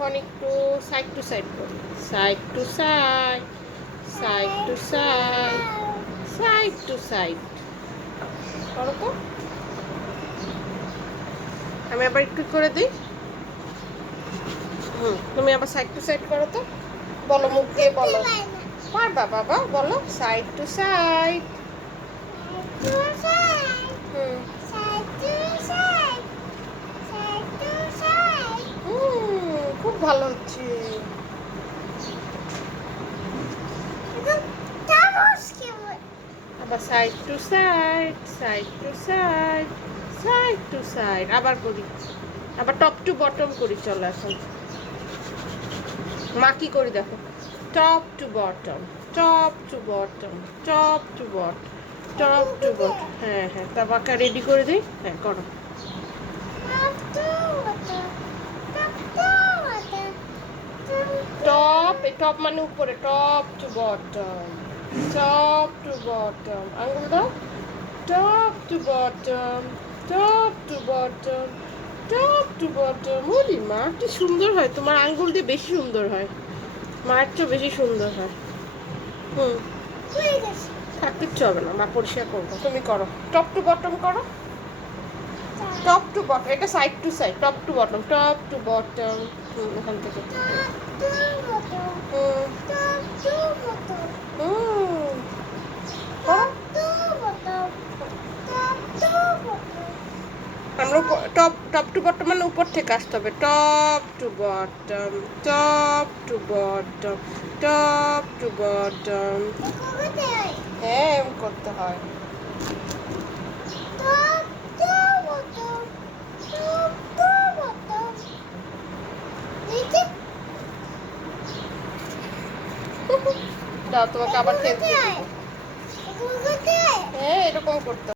এখন একটু to side করি, side to side, side to side, side to side করো তো। আমি আবার একটু করে দিই। তুমি আবার সাইড টু সাইড করো তো, বলো মুখ দিয়ে বলো। পারবা বাবা, বলো সাইড টু সাইড। খুব ভালো হচ্ছে। আবার side to side, side to side, side to side আবার করি। আবার টপ টু বটম করি। চলো এখন মা কি করি দেখো, top to bottom, top to bottom, top to bottom, top to bottom. হ্যাঁ হ্যাঁ, তা বাঁকা রেডি করে দিই। হ্যাঁ করো। টপ, টপ মানে উপরে, top to bottom, top to bottom. আঙুল দাও, top to bottom, top to bottom, top to bottom. ওরে মা, কি সুন্দর হয়, তোমার আঙ্গুল দিয়ে বেশি সুন্দর হয়, মার চেয়ে বেশি সুন্দর হয়। থাক, কিচ্ছু হবে না, মা পরিষ্কার করবো। তুমি করো, টপ টু বটম করো, টপ টু বটম। এটা side to side, top to bottom, top to bottom. এখান থেকে আমরা টপ, টপ টু বটম মানে উপর থেকে আসতে হবে, top to bottom, top to bottom, top to bottom. হ্যাঁ এমন করতে হয়। দাও তোমাকে আবার খেলতে দিব। হ্যাঁ এরকম করতে